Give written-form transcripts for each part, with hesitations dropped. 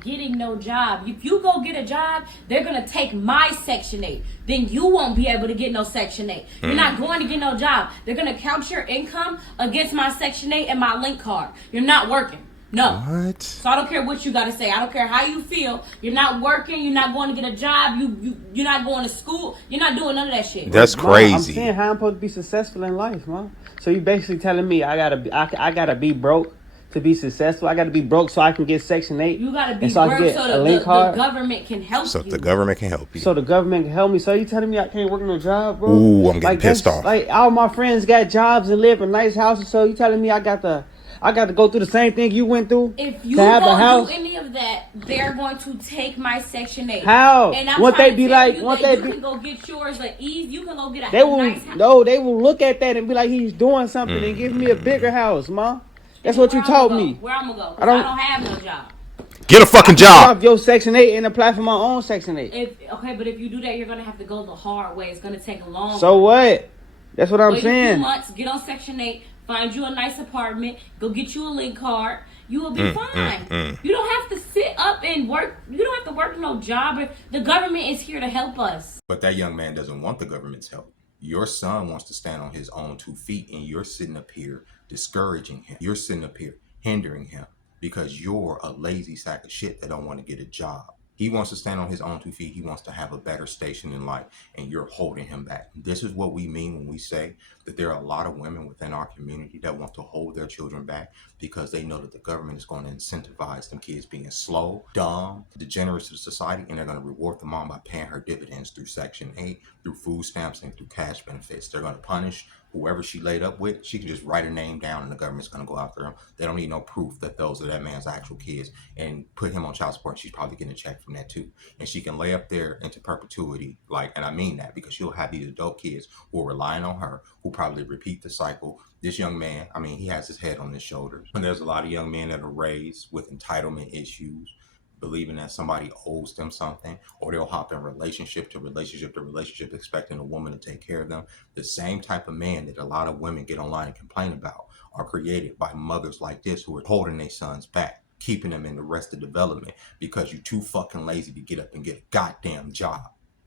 getting no job. If you go get a job, they're gonna take my Section 8. Then you won't be able to get no Section 8. You're not going to get no job. They're gonna count your income against my Section 8 and my link card. You're not working. No. What? So I don't care what you gotta say. I don't care how you feel. You're not working. You're not going to get a job. You're not going to school. You're not doing none of that shit. That's crazy. I'm saying how I'm supposed to be successful in life, man. So you basically telling me I gotta be broke to be successful. I gotta be broke so I can get Section 8. You gotta be so broke so the government can help you. So the government can help you. So the government can help me. So you telling me I can't work no job, bro? Ooh, I'm getting pissed off. Like all my friends got jobs and live in nice houses. So you telling me I got to go through the same thing you went through? If you to have a don't house? do any of that, they're going to take my Section 8. How? And I'm Won't trying they be to tell like? you Won't that they you be? can go get yours at ease. You can go get a They will. nice house. No, they will look at that and be like, he's doing something and give me a bigger house, ma. That's what you told me. Where I'm gonna go? I I don't don't have no job. Get a fucking Get job. off your Section 8 and apply for my own Section 8. But if you do that, you're gonna have to go the hard way. It's gonna take long. So what? That's what I'm Wait saying. a few months, get on Section 8, find you a nice apartment, go get you a link card. You will be fine. You don't have to sit up and work. You don't have to work no job. The government is here to help us. But that young man doesn't want the government's help. Your son wants to stand on his own 2 feet, and you're sitting up here discouraging him. You're sitting up here hindering him because you're a lazy sack of shit that don't want to get a job. He wants to stand on his own 2 feet. He wants to have a better station in life, and you're holding him back. This is what we mean when we say that there are a lot of women within our community that want to hold their children back because they know that the government is going to incentivize them kids being slow, dumb, degenerates to society, and they're going to reward the mom by paying her dividends through Section 8, through food stamps, and through cash benefits. They're going to punish whoever she laid up with. She can just write a name down and the government's going to go after them. They don't need no proof that those are that man's actual kids and put him on child support. She's probably getting a check from that too. And she can lay up there into perpetuity. And I mean that because she'll have these adult kids who are relying on her, who probably repeat the cycle. This young man, he has his head on his shoulders. And there's a lot of young men that are raised with entitlement issues, believing that somebody owes them something, or they'll hop in relationship to relationship to relationship expecting a woman to take care of them. The same type of man that a lot of women get online and complain about are created by mothers like this who are holding their sons back, keeping them in arrested development because you're too fucking lazy to get up and get a goddamn job.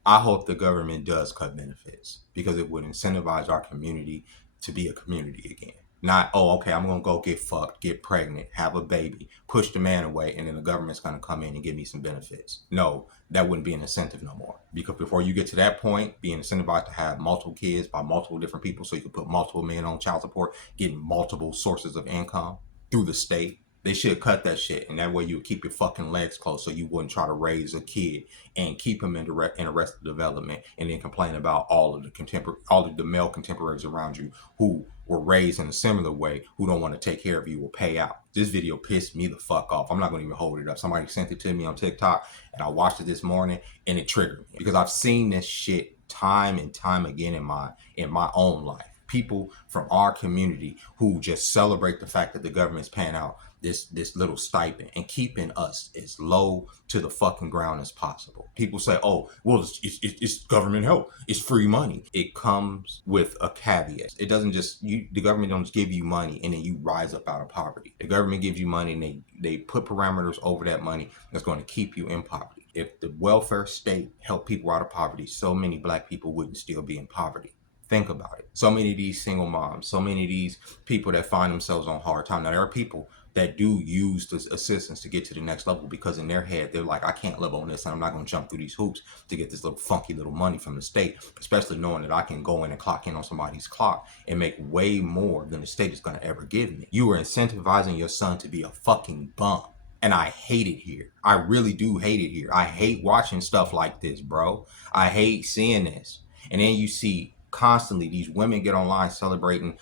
I hope the government does cut benefits because it would incentivize our community to be a community again. Not, oh, okay, I'm going to go get fucked, get pregnant, have a baby, push the man away, and then the government's going to come in and give me some benefits. No, that wouldn't be an incentive no more. Because before you get to that point, being incentivized to have multiple kids by multiple different people so you can put multiple men on child support, getting multiple sources of income through the state, they should cut that shit, and that way you would keep your fucking legs closed so you wouldn't try to raise a kid and keep him in arrested development and then complain about all of the male contemporaries around you who were raised in a similar way, who don't want to take care of you or pay out. This video pissed me the fuck off. I'm not going to even hold it up. Somebody sent it to me on TikTok, and I watched it this morning, and it triggered me because I've seen this shit time and time again in my own life. People from our community who just celebrate the fact that the government's paying out this little stipend and keeping us as low to the fucking ground as possible. People say, oh, well, it's government help. It's free money. It comes with a caveat. It doesn't the government don't just give you money and then you rise up out of poverty. The government gives you money and they put parameters over that money that's going to keep you in poverty. If the welfare state helped people out of poverty, so many black people wouldn't still be in poverty. Think about it. So many of these single moms, so many of these people that find themselves on hard time. Now, there are people that do use this assistance to get to the next level because in their head, they're like, I can't live on this and I'm not going to jump through these hoops to get this little funky little money from the state, especially knowing that I can go in and clock in on somebody's clock and make way more than the state is going to ever give me. You are incentivizing your son to be a fucking bum. And I hate it here. I really do hate it here. I hate watching stuff like this, bro. I hate seeing this. And then you see constantly these women get online celebrating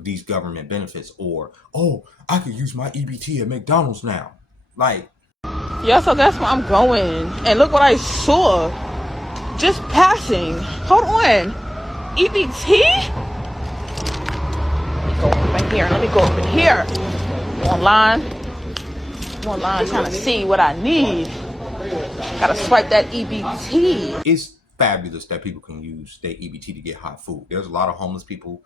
these government benefits, or, oh, I could use my EBT at McDonald's now. Like, yeah, so that's where I'm going. And look what I saw. Just passing. Hold on. EBT? Let me go up in here. Online trying to see what I need. Gotta swipe that EBT. It's fabulous that people can use their EBT to get hot food. There's a lot of homeless people.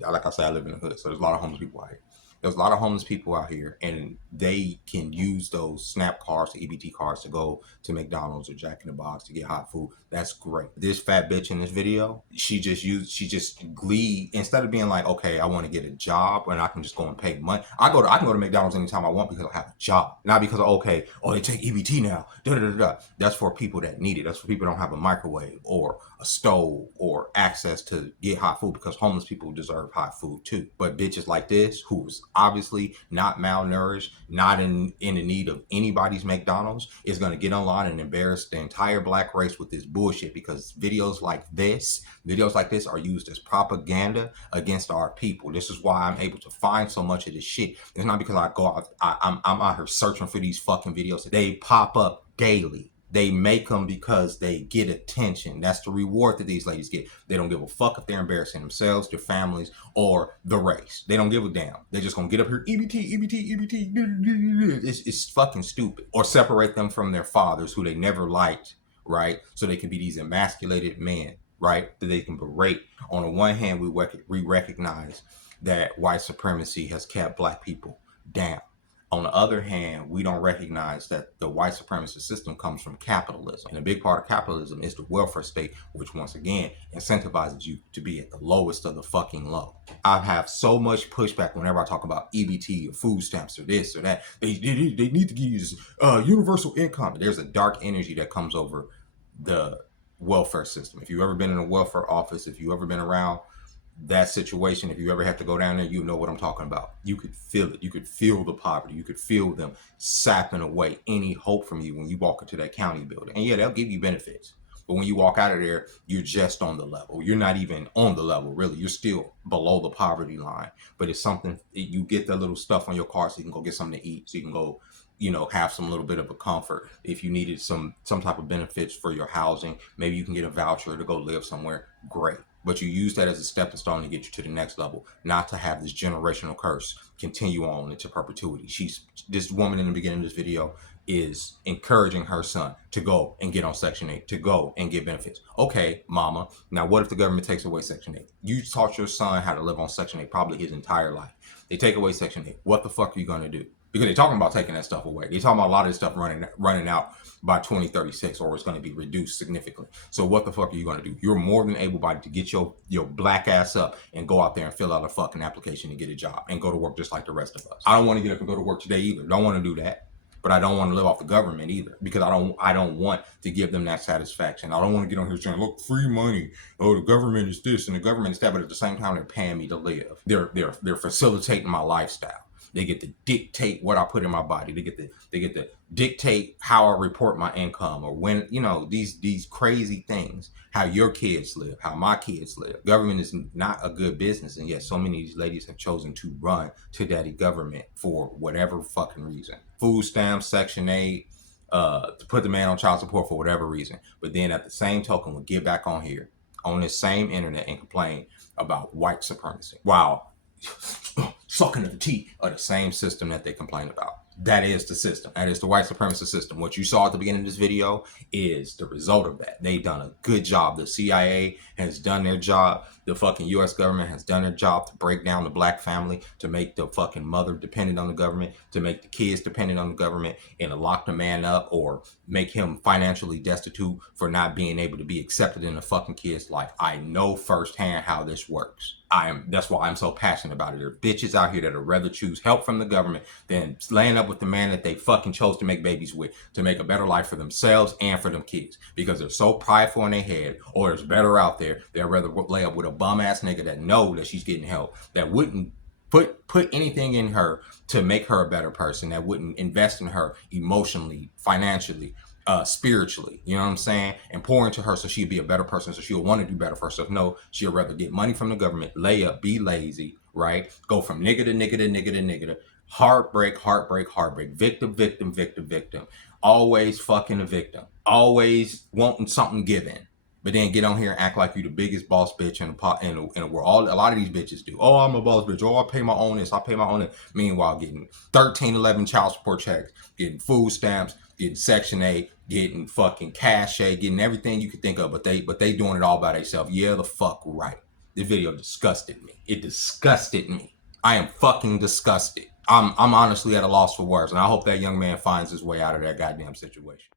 Like I said, I live in the hood, so there's a lot of homeless people out here. There's a lot of homeless people out here, and they can use those SNAP cards, the EBT cards, to go to McDonald's or Jack in the Box to get hot food. That's great. This fat bitch in this video, she just glee, instead of being like, okay, I want to get a job and I can just go and pay money. I can go to McDonald's anytime I want because I have a job, not because of, okay, oh, they take EBT now. That's for people that need it. That's for people that don't have a microwave or a stove or access to get hot food, because homeless people deserve hot food too. But bitches like this, who's obviously not malnourished, not in the need of anybody's McDonald's, is going to get online and embarrass the entire black race with this bullshit, because videos like this are used as propaganda against our people. This is why I'm able to find so much of this shit. It's not because I go out, I'm out here searching for these fucking videos. They pop up daily. They make them because they get attention. That's the reward that these ladies get. They don't give a fuck if they're embarrassing themselves, their families, or the race. They don't give a damn. They're just gonna get up here, EBT. It's fucking stupid. Or separate them from their fathers, who they never liked, right? So they can be these emasculated men, right? That they can berate. On the one hand, we recognize that white supremacy has kept black people down. On the other hand, we don't recognize that the white supremacist system comes from capitalism. And a big part of capitalism is the welfare state, which once again incentivizes you to be at the lowest of the fucking low. I have so much pushback whenever I talk about EBT or food stamps or this or that. They need to give you this universal income. There's a dark energy that comes over the welfare system. If you've ever been in a welfare office, if you've ever been around that situation, if you ever have to go down there, you know what I'm talking about. You could feel it. You could feel the poverty. You could feel them sapping away any hope from you when you walk into that county building. And yeah, they'll give you benefits, but when you walk out of there, you're just on the level. You're not even on the level, really. You're still below the poverty line. But it's something, you get that little stuff on your car so you can go get something to eat, so you can go, have some little bit of a comfort. If you needed some type of benefits for your housing, maybe you can get a voucher to go live somewhere. Great. But you use that as a stepping stone to get you to the next level, not to have this generational curse continue on into perpetuity. This woman in the beginning of this video is encouraging her son to go and get on Section 8, to go and get benefits. Okay, mama, now what if the government takes away Section 8? You taught your son how to live on Section 8 probably his entire life. They take away Section 8. What the fuck are you going to do? Because they're talking about taking that stuff away. They're talking about a lot of this stuff running out by 2036, or it's going to be reduced significantly. So what the fuck are you going to do? You're more than able-bodied to get your black ass up and go out there and fill out a fucking application to get a job and go to work just like the rest of us. I don't want to get up and go to work today either. Don't want to do that. But I don't want to live off the government either, because I don't want to give them that satisfaction. I don't want to get on here saying, look, free money. Oh, the government is this and the government is that. But at the same time, they're paying me to live. They're facilitating my lifestyle. They get to dictate what I put in my body. They get to dictate how I report my income, or when, these crazy things, how your kids live, how my kids live. Government is not a good business. And yet so many of these ladies have chosen to run to daddy government for whatever fucking reason. Food stamps, Section 8, to put the man on child support for whatever reason. But then at the same token, we'll get back on here on this same internet and complain about white supremacy. Wow. Sucking at the teeth of the same system that they complain about. That is the system. That is the white supremacist system. What you saw at the beginning of this video is the result of that. They've done a good job. The CIA has done their job. The fucking U.S. government has done their job to break down the black family, to make the fucking mother dependent on the government, to make the kids dependent on the government, and to lock the man up or make him financially destitute for not being able to be accepted in the fucking kid's life. I know firsthand how this works. That's why I'm so passionate about it. There are bitches out here that would rather choose help from the government than laying up with the man that they fucking chose to make babies with, to make a better life for themselves and for them kids, because they're so prideful in their head, or there's better out there. They'd rather lay up with a bum ass nigga that know that she's getting help, that wouldn't put anything in her to make her a better person, that wouldn't invest in her emotionally, financially, spiritually, you know what I'm saying, and pour into her so she'd be a better person, so she'll want to do better for herself. No, she'll rather get money from the government, lay up, be lazy, right? Go from nigga to nigga to nigga to nigga to heartbreak, victim. Always fucking a victim. Always wanting something given. But then get on here and act like you the biggest boss bitch in the world. A lot of these bitches do. Oh, I'm a boss bitch. Oh, I pay my own this. I pay my own that. Meanwhile, getting 13, 11 child support checks, getting food stamps, getting Section 8, getting fucking cachet, getting everything you could think of. But they doing it all by themselves. Yeah, the fuck right. This video disgusted me. It disgusted me. I am fucking disgusted. I'm honestly at a loss for words, and I hope that young man finds his way out of that goddamn situation.